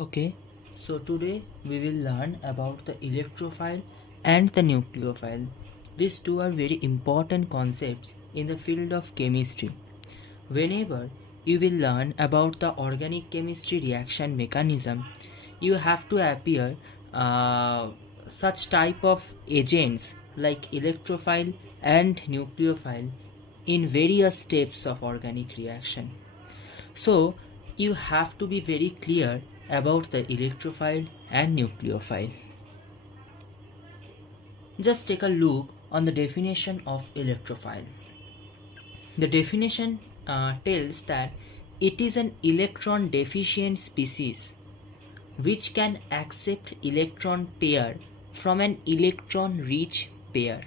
Okay, so today we will learn about the electrophile and the nucleophile. These two are very important concepts in the field of chemistry. Whenever you will learn about the organic chemistry reaction mechanism, you have to appear such type of agents like electrophile and nucleophile in various steps of organic reaction. So you have to be very clear about the electrophile and nucleophile. Just take a look on the definition of electrophile. The definition tells that it is an electron deficient species which can accept electron pair from an electron rich pair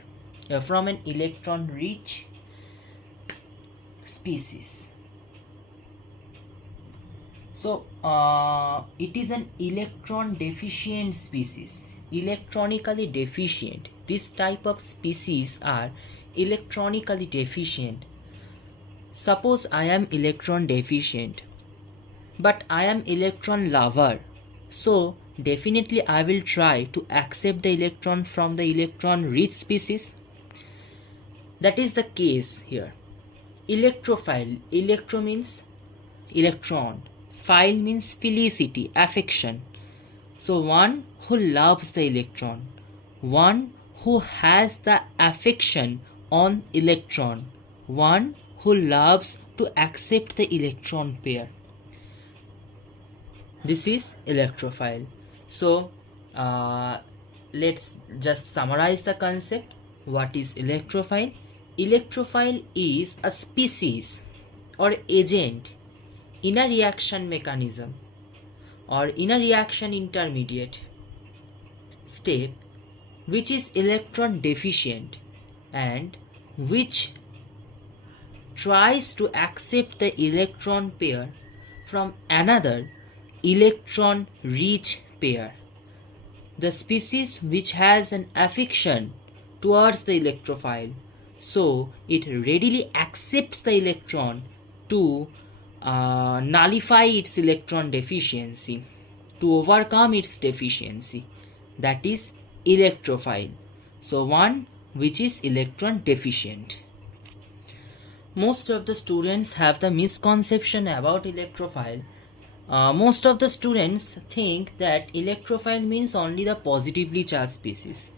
from an electron rich species. So it is an electron deficient species, electronically deficient. This type of species are electronically deficient. Suppose I am electron deficient, but I am electron lover. So definitely I will try to accept the electron from the electron rich species. That is the case here. Electrophile, electro means electron, phile means felicity, affection. So one who loves the electron, one who has the affection on electron, one who loves to accept the electron pair. This is electrophile. So let's just summarize the concept. What is electrophile? Electrophile is a species or agent in a reaction mechanism or in a reaction intermediate step which is electron deficient and which tries to accept the electron pair from another electron rich pair. The species which has an affection towards the electrophile, so it readily accepts the electron to nullify its electron deficiency, to overcome its deficiency. That is electrophile. So one which is electron deficient. Most of the students have the misconception about electrophile. Most of the students think that electrophile means only the positively charged species,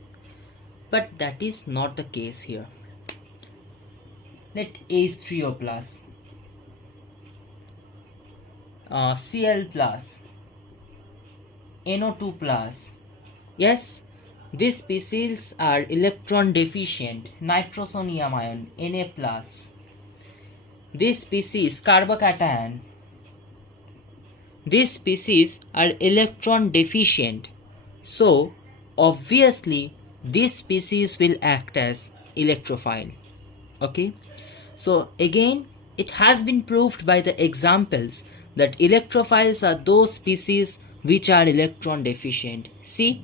but that is not the case here. Let H3O plus, Cl plus, NO2 plus. Yes, these species are electron deficient. Nitrosonium ion, Na plus. This species carbocation. These species are electron deficient. So obviously this species will act as electrophile. Okay. So again, it has been proved by the examples that electrophiles are those species which are electron deficient. See,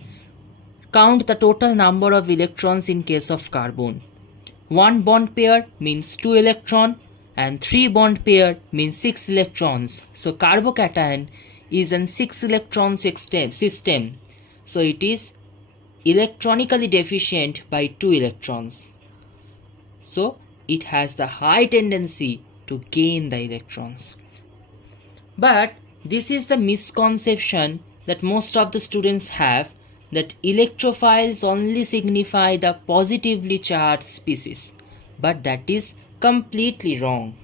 count the total number of electrons in case of carbon. 1 bond pair means 2 electrons and 3 bond pair means 6 electrons. So carbocation is an 6 electron system. So it is electronically deficient by 2 electrons. So it has the high tendency to gain the electrons. But this is the misconception that most of the students have, that electrophiles only signify the positively charged species. But that is completely wrong.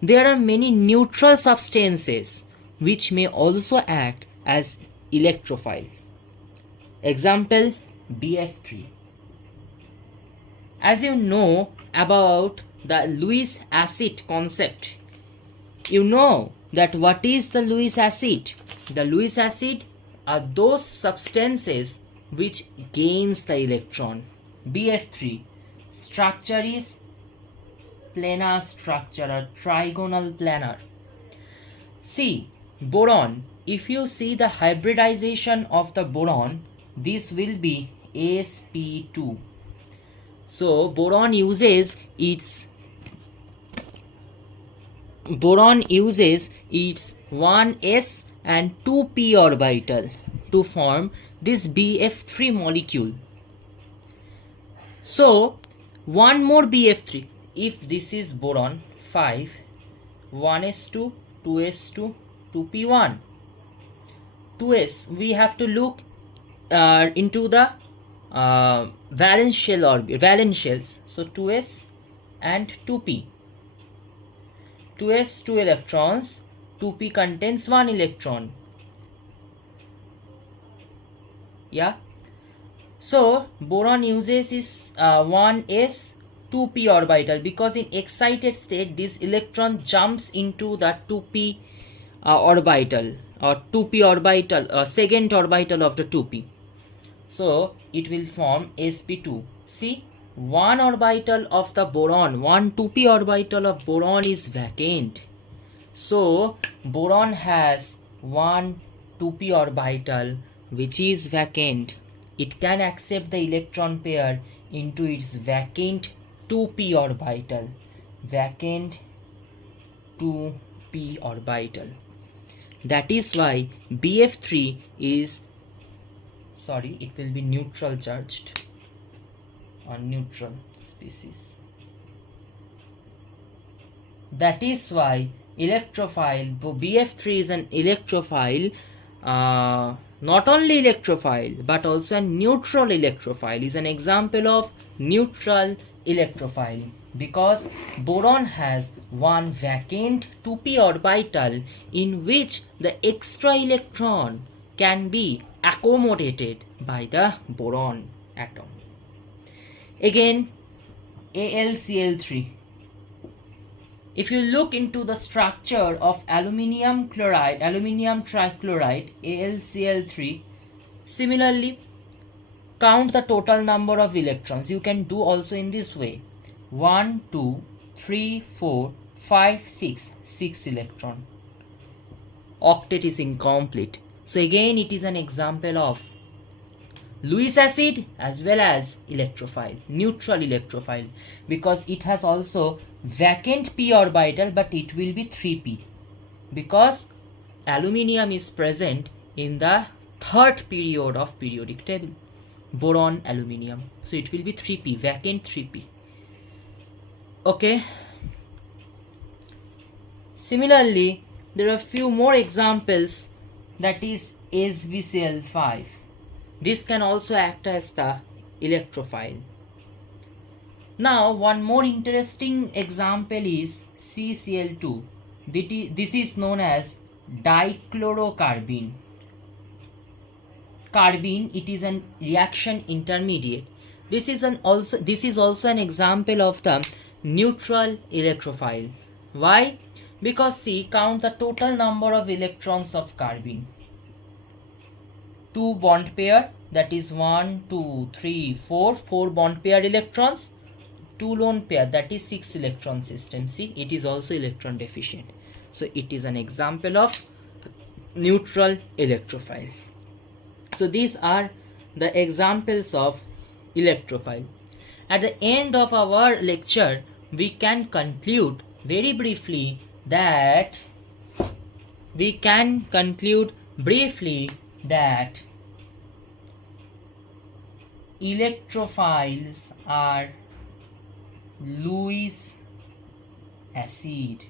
There are many neutral substances which may also act as electrophile. Example, BF3. As you know about the Lewis acid concept, you know that what is the Lewis acid? The Lewis acid are those substances which gains the electron. BF3 structure is planar structure or trigonal planar. See, boron, if you see the hybridization of the boron, this will be sp2. So boron uses its 1s and 2p orbital to form this BF3 molecule. So one more BF3. If this is boron 5, 1s2, 2s2, 2p1, 2s, we have to look into the valence shells. So 2s and 2p. 2s 2 electrons, 2p contains 1 electron. Yeah. So boron uses is 1s 2p orbital, because in excited state this electron jumps into the 2p orbital, or 2p orbital, second orbital of the 2p. So it will form sp2. See, one orbital of the boron, one 2p orbital of boron is vacant. So boron has one 2p orbital which is vacant. It can accept the electron pair into its vacant 2p orbital. Vacant 2p orbital. That is why BF3 is, sorry, it will be neutral charged, or neutral species. That is why electrophile, BF3 is an electrophile, not only electrophile but also a neutral electrophile, is an example of neutral electrophile, because boron has one vacant 2p orbital in which the extra electron can be accommodated by the boron atom. Again, AlCl3. If you look into the structure of aluminium chloride, aluminium trichloride, AlCl3, similarly, count the total number of electrons. You can do also in this way. 1, 2, 3, 4, 5, 6. 6 electron. Octet is incomplete. So again, it is an example of Lewis acid as well as electrophile, neutral electrophile, because it has also vacant p orbital, but it will be 3p, because aluminium is present in the third period of periodic table, boron aluminium. So it will be 3p, vacant 3p. Okay. Similarly, there are few more examples, that is SbCl5. This can also act as the electrophile. Now, one more interesting example is CCl2. This is known as dichlorocarbene. Carbene, it is an reaction intermediate. This is also an example of the neutral electrophile. Why? Because see, count the total number of electrons of carbene. 2 bond pair, that is 1, 2, 3, 4, 4 bond pair electrons, 2 lone pair, that is 6 electron system. See, it is also electron deficient. So it is an example of neutral electrophile. So these are the examples of electrophile. At the end of our lecture, we can conclude very briefly that electrophiles are Lewis acid,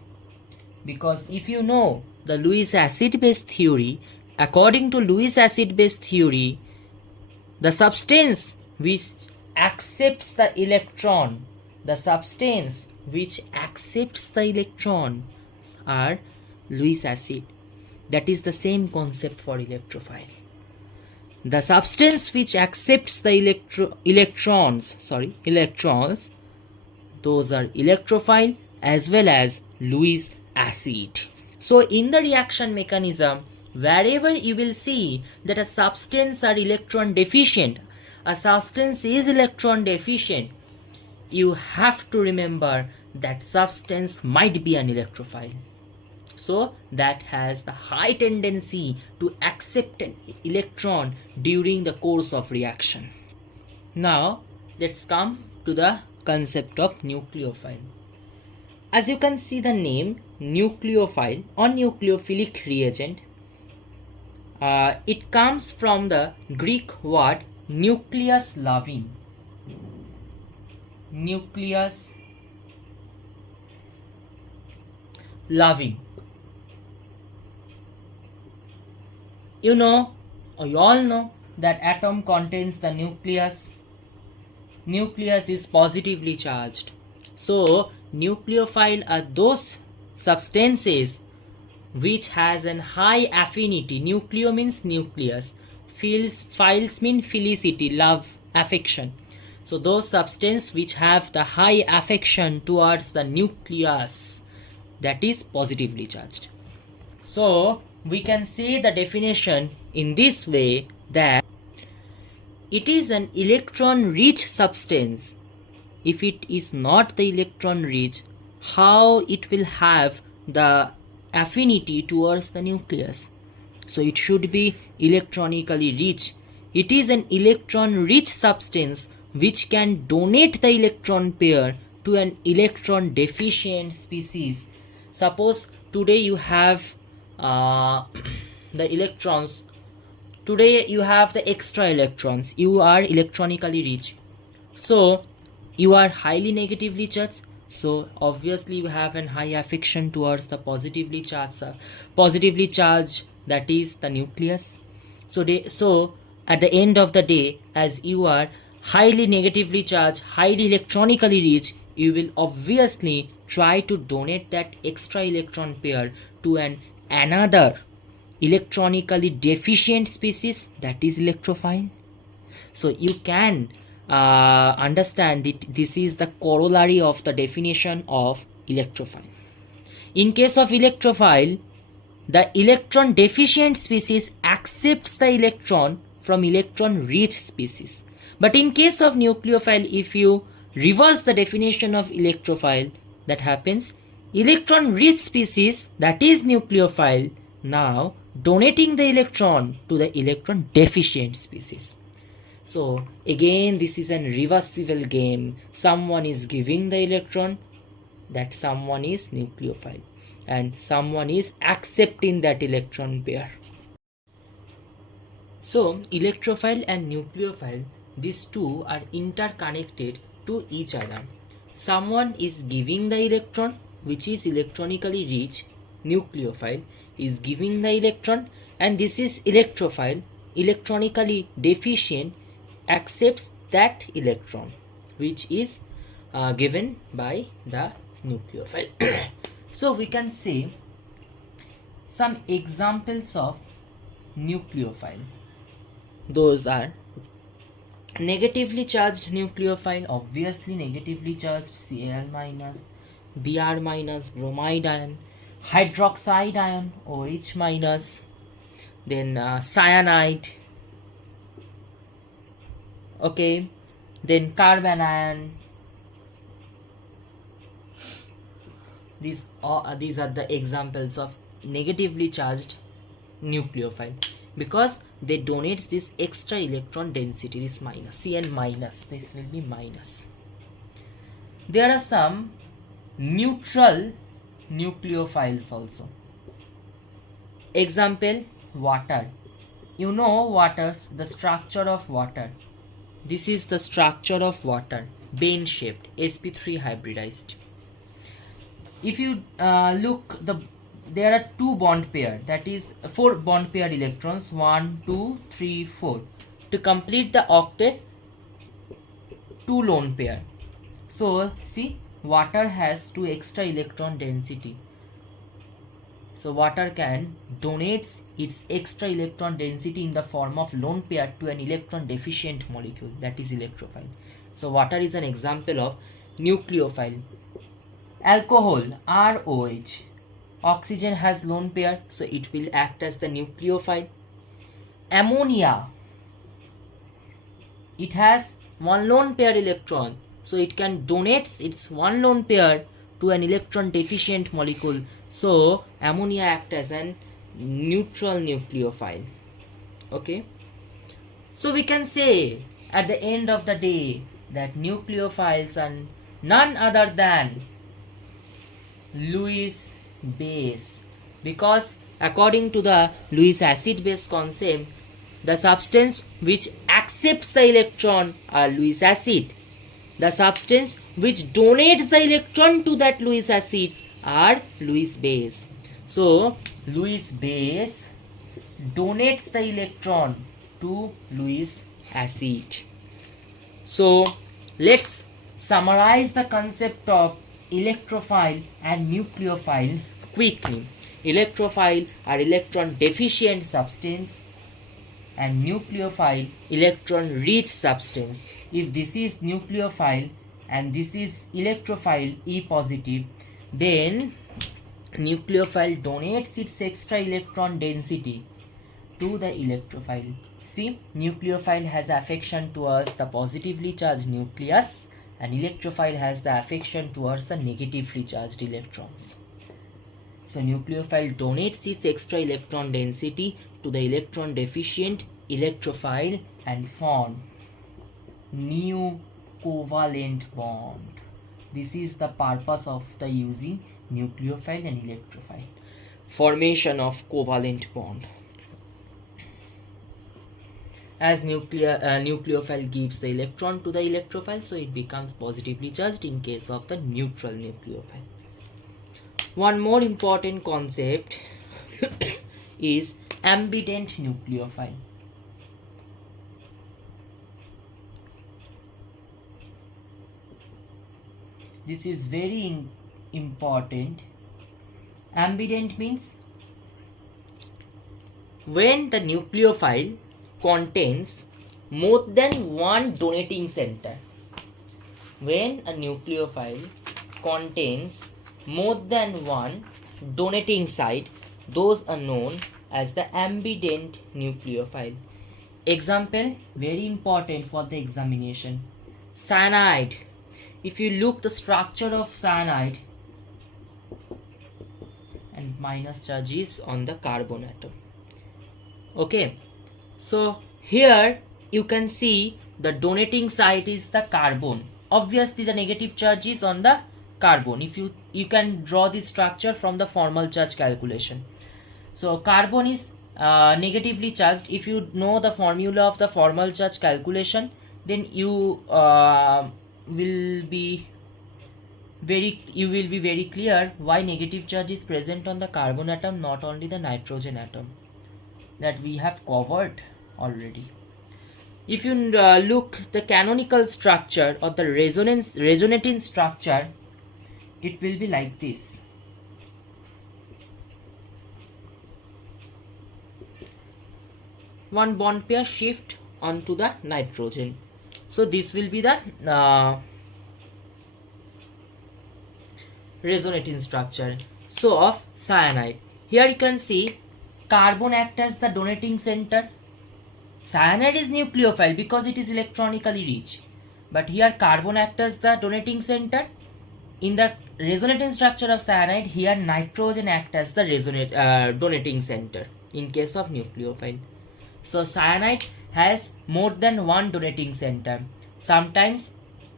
because if you know the Lewis acid base theory, according to Lewis acid base theory, the substance which accepts the electron, are Lewis acid. That is the same concept for electrophile. The substance which accepts the electrons, those are electrophile as well as Lewis acid. So in the reaction mechanism, wherever you will see that a substance is electron deficient, you have to remember that substance might be an electrophile. So that has the high tendency to accept an electron during the course of reaction. Now let's come to the concept of nucleophile. As you can see the name nucleophile or nucleophilic reagent, It comes from the Greek word nucleus loving. Nucleus loving. You know, or you all know, that atom contains the nucleus. Nucleus is positively charged. So, nucleophile are those substances which has an high affinity. Nucleo means nucleus. Philes mean felicity, love, affection. So those substances which have the high affection towards the nucleus, that is positively charged. So we can say the definition in this way, that it is an electron rich substance. If it is not the electron rich, how it will have the affinity towards the nucleus? So it should be electronically rich. It is an electron rich substance which can donate the electron pair to an electron deficient species. Suppose today you have the electrons, today you have the extra electrons, you are electronically rich, so you are highly negatively charged, so obviously you have an high affection towards the positively charged, that is the nucleus. So at the end of the day, as you are highly negatively charged, highly electronically rich, you will obviously try to donate that extra electron pair to another electronically deficient species, that is electrophile. So you can understand that this is the corollary of the definition of electrophile. In case of electrophile, the electron deficient species accepts the electron from electron rich species. But in case of nucleophile, if you reverse the definition of electrophile, that happens, electron rich species, that is nucleophile, now donating the electron to the electron deficient species. So again, this is an reversible game. Someone is giving the electron, that someone is nucleophile, and someone is accepting that electron pair. So electrophile and nucleophile, these two are interconnected to each other. Someone is giving the electron, which is electronically rich, nucleophile is giving the electron, and this is electrophile, electronically deficient, accepts that electron which is given by the nucleophile. So we can say some examples of nucleophile. Those are negatively charged nucleophile, obviously negatively charged, Cl minus, Br minus, bromide ion, hydroxide ion, OH minus, then cyanide, okay, then carbon ion. These are the examples of negatively charged nucleophile, because they donates this extra electron density, this minus, Cn minus, this will be minus. There are some neutral nucleophiles also. Example, water. You know waters, the structure of water. This is the structure of water, bane shaped, sp3 hybridized. If you look, there are two bond pair, that is 4 bond pair electrons, 1 2 3 4. To complete the octet, 2 lone pair. So see, water has 2 extra electron density. So water can donates its extra electron density in the form of lone pair to an electron deficient molecule, that is electrophile. So water is an example of nucleophile. Alcohol, ROH, oxygen has lone pair, so it will act as the nucleophile. Ammonia, it has 1 lone pair electron, so it can donate its 1 lone pair to an electron deficient molecule. So ammonia acts as an neutral nucleophile. Okay, so we can say at the end of the day that nucleophiles are none other than Lewis base, because According to the Lewis acid base concept, the substance which accepts the electron are Lewis acid. The substance which donates the electron to that Lewis acids are Lewis base. So Lewis base donates the electron to Lewis acid. So let's summarize the concept of electrophile and nucleophile quickly. Electrophile are electron deficient substance and nucleophile electron rich substance. If this is nucleophile and this is electrophile E positive, then nucleophile donates its extra electron density to the electrophile. See, nucleophile has affection towards the positively charged nucleus and electrophile has the affection towards the negatively charged electrons. So nucleophile donates its extra electron density to the electron deficient electrophile and form new covalent bond. This is the purpose of the using nucleophile and electrophile. Formation of covalent bond. As nucleophile gives the electron to the electrophile, so it becomes positively charged in case of the neutral nucleophile. One more important concept is ambident nucleophile. This is very important. Ambident means when the nucleophile contains more than one donating center. When a nucleophile contains more than one donating site, those are known as the ambident nucleophile. Example, very important for the examination. Cyanide. If you look the structure of cyanide, and minus charge is on the carbon atom. Okay, so here you can see the donating site is the carbon. Obviously the negative charge is on the carbon. If you can draw this structure from the formal charge calculation. So carbon is negatively charged. If you know the formula of the formal charge calculation, then you will be very clear why negative charge is present on the carbon atom, not only the nitrogen atom, that we have covered already. If you look the canonical structure or the resonating structure, it will be like this. One bond pair shift onto the nitrogen. So this will be the resonating structure. So of cyanide. Here you can see carbon acts as the donating center. Cyanide is nucleophile because it is electronically rich. But here carbon acts as the donating center. In the resonating structure of cyanide, here nitrogen acts as the donating center in case of nucleophile. So cyanide has more than one donating center. Sometimes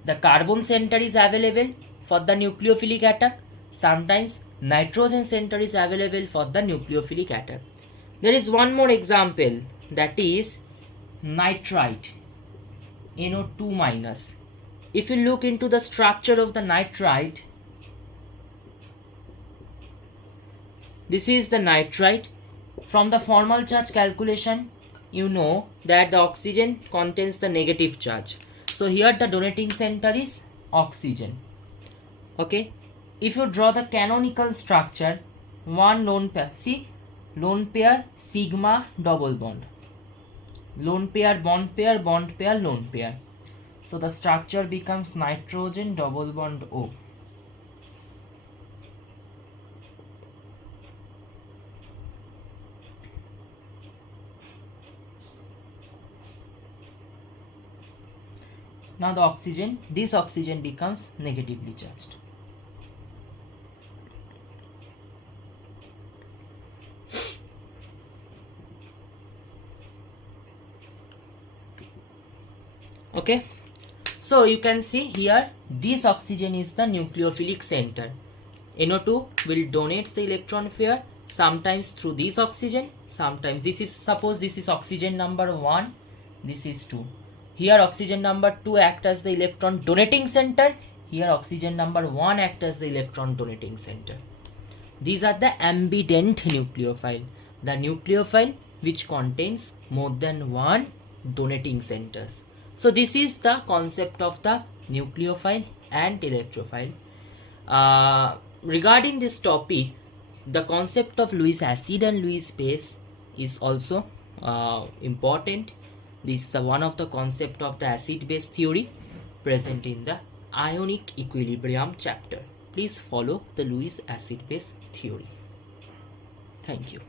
the carbon center is available for the nucleophilic attack. Sometimes nitrogen center is available for the nucleophilic attack. There is one more example, that is nitrite, NO2 minus. If you look into the structure of the nitrite, this is the nitrite. From the formal charge calculation, you know that the oxygen contains the negative charge. So here the donating center is oxygen. Okay. If you draw the canonical structure, one lone pair, see, lone pair, sigma, double bond. Lone pair, bond pair, bond pair, lone pair. So the structure becomes nitrogen double bond O. Now the oxygen, this oxygen becomes negatively charged. Okay. So you can see here this oxygen is the nucleophilic center. NO2 will donate the electron pair. sometimes through this oxygen, sometimes this is, suppose this is oxygen number 1, this is 2. Here oxygen number 2 act as the electron donating center, here oxygen number 1 act as the electron donating center. These are the ambident nucleophile, the nucleophile which contains more than one donating centers. So this is the concept of the nucleophile and electrophile. Regarding this topic, the concept of Lewis acid and Lewis base is also important. This is the one of the concept of the acid base theory present in the ionic equilibrium chapter. Please follow the Lewis acid base theory. Thank you.